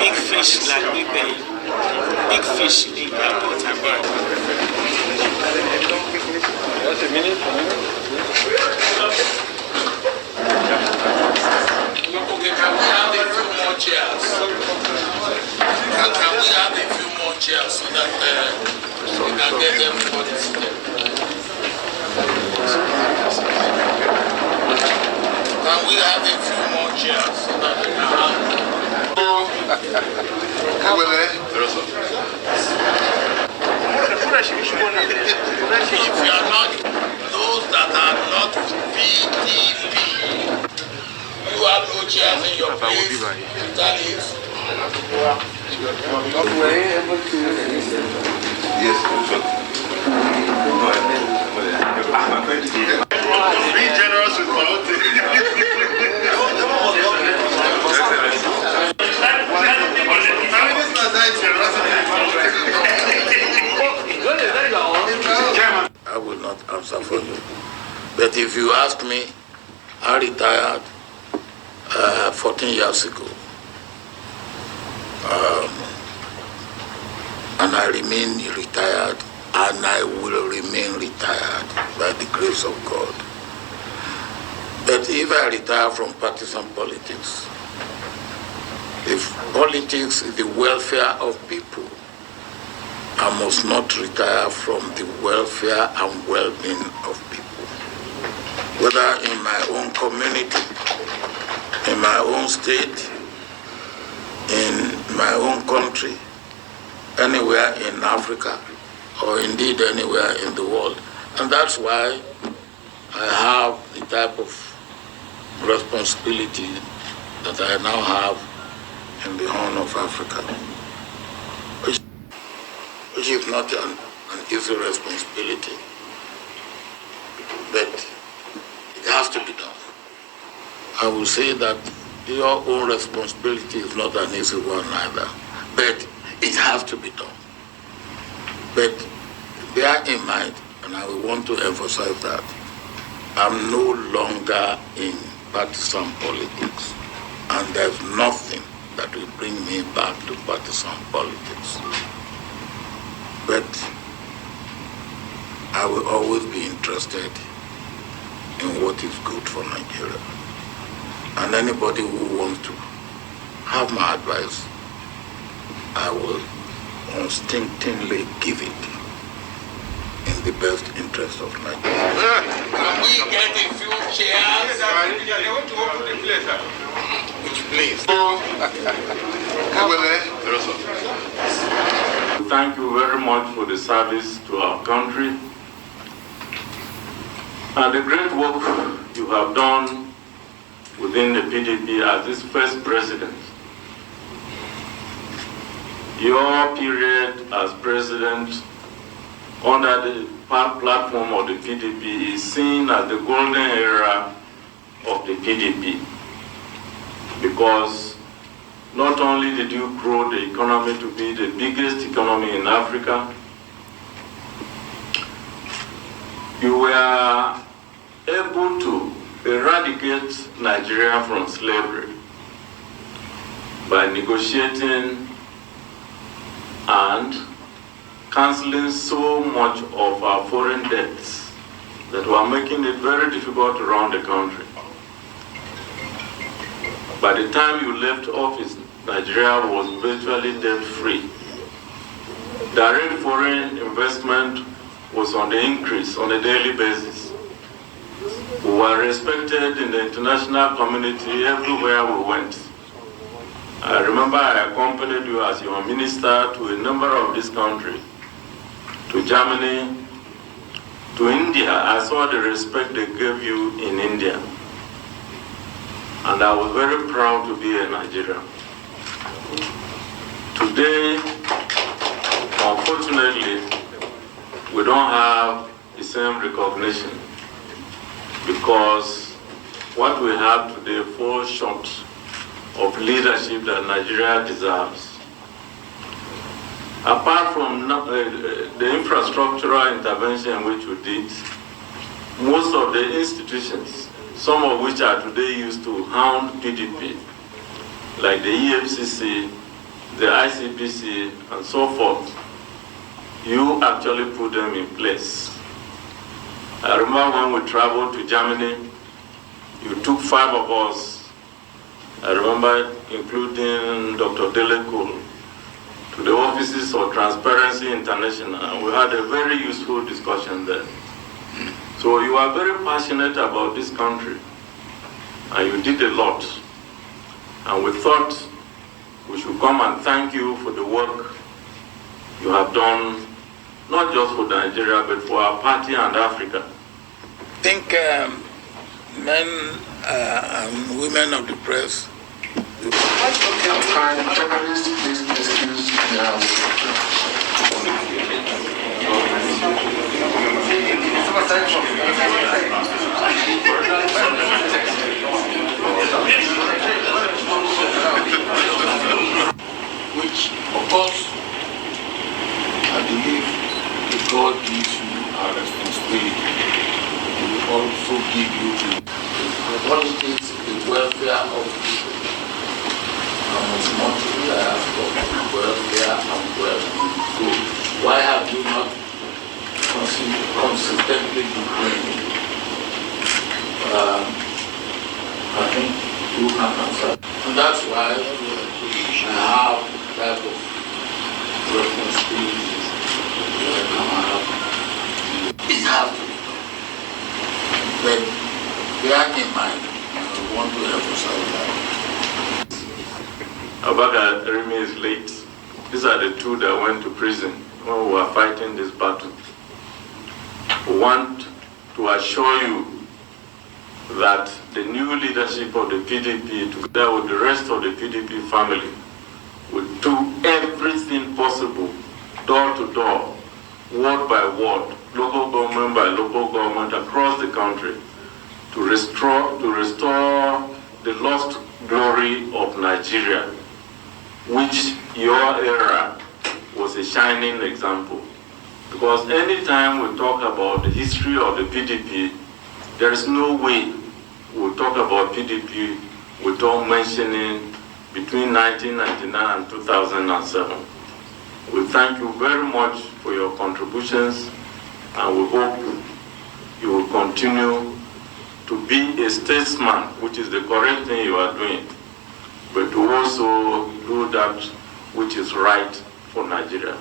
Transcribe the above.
Big fish like we pay. Big fish in the airport. Just a minute. Okay, can we have a few more chairs? Can we have a few more chairs so that we can get everybody seated? Can we have a few more chairs so that we can have? If you are not those that are not PDP, you have no chairs in your place. That is. Be generous with my I will not answer for you. But if you ask me, I retired 14 years ago. And I remain retired, and I will remain retired by the grace of God. But if I retire from partisan politics, if politics is the welfare of people, I must not retire from the welfare and well-being of people. Whether in my own community, in my own state, in my own country, anywhere in Africa, or indeed anywhere in the world. And that's why I have the type of responsibility that I now have in the Horn of Africa, which is not an easy responsibility, but it has to be done. I will say that your own responsibility is not an easy one either, but it has to be done. But bear in mind, and I will want to emphasize that, I'm no longer in partisan politics, and there's nothing that will bring me back to partisan politics. But I will always be interested in what is good for Nigeria. And anybody who wants to have my advice, I will instinctively give it in the best interest of Nigeria. Can we get a few chairs? They want to open the place. Which place? Thank you very much for the service to our country and the great work you have done within the PDP as its first president. Your period as president under the platform of the PDP is seen as the golden era of the PDP, because not only did you grow the economy to be the biggest economy in Africa, you were able to eradicate Nigeria from slavery by negotiating and canceling so much of our foreign debts that were making it very difficult to run the country. By the time you left office, Nigeria was virtually debt-free. Direct foreign investment was on the increase on a daily basis. We were respected in the international community everywhere we went. I remember I accompanied you as your minister to a number of these countries, to Germany, to India. I saw the respect they gave you in India. And I was very proud to be a Nigerian. Today, unfortunately, we don't have the same recognition because what we have today falls short of leadership that Nigeria deserves. Apart from the infrastructural intervention which we did, most of the institutions, some of which are today used to hound PDP, like the EFCC, the ICPC, and so forth, you actually put them in place. I remember when we traveled to Germany, you took 5 of us, I remember including Dr. Delekul, to the offices of Transparency International, and we had a very useful discussion there. So you are very passionate about this country, and you did a lot. And we thought we should come and thank you for the work you have done, not just for Nigeria, but for our party and Africa. I think men and women of the press. Journalists, please excuse Which, of course, I believe if God gives you a responsibility, He will also give you the politics, the welfare of people. And as much as I have got welfare and well-being. So why have you not consistently been doing it? I think you can answer. And that's why I have that of responsibility that I have. It has to be done. But bear in mind, I want to emphasize that. Abaga Remy is late. These are the 2 that went to prison when we were fighting this battle. We want to assure you that the new leadership of the PDP, together with the rest of the PDP family, will do everything possible, door to door, word by word, local government by local government across the country, to restore the lost glory of Nigeria, which your era was a shining example. Because anytime we talk about the history of the PDP, there is no way we'll talk about PDP without mentioning between 1999 and 2007. We thank you very much for your contributions, and we hope you will continue to be a statesman, which is the correct thing you are doing, but to also do that which is right for Nigeria.